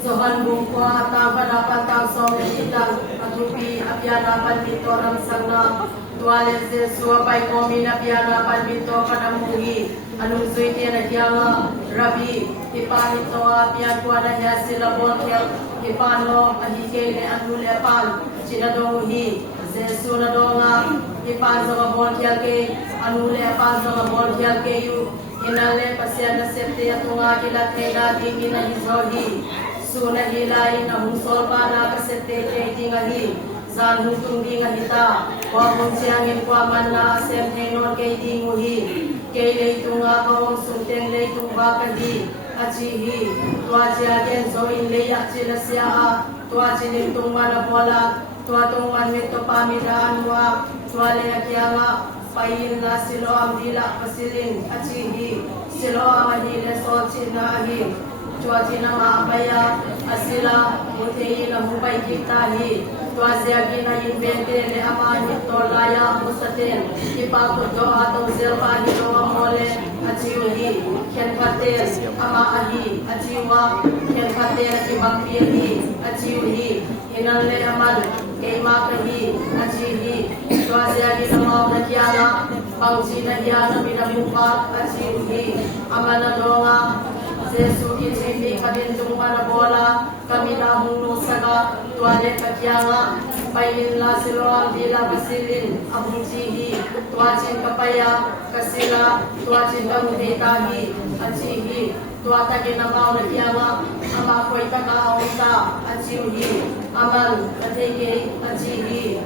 Sohan bungkwa tangka dapat tang som itang atupi apiana palbito ram sangna tuale se suapai komi na piana palbito kanamuhi anung suiti na kiyama rabi ipani to apian kuana ya sila botel ipano ahike ne anule pan sinadongi se sunadonga ipan sa botel ke anule pan sa botel ke yu inale pasya na septe atunga kilat keda dingi na hizohi Suna hilay na hungsol pa na kasete tingahi Zan hutong hita Wabong siyangin kwa man na asem henon kay tinguhi Kay laytong nga kawang sunteng laytong bakahi Achihi Tua siyagen so inlayak sila siya Tua sinintong manabola Tua tong manmito pamiraan wa Tua layakya nga Payin na silo ang dila pasilin Achihi Silo ang ahile sol sinahi Cuaci nama abaya asila muteyi na hubai kita hi tuasi agina invente le amani tolaya musaten ipa kudo atau zelpa hi doa mole aciu hi ken kater ama ahi aciwa ken kater ibakpi hi aciu hi inale amal keima kahi aciu hi tuasi agina mau nakiana bangsi na hiana minamuka aciu hi amana doa Yesus ini kadin jumpa na bola kami na hunu saga tuale kakyanga payin la silo dila basilin abung sihi tuacin kapaya kasila tuacin kamudetahi acihi tuata kinamaw na kiyama ama koy taka aunta acihi amal ateke acihi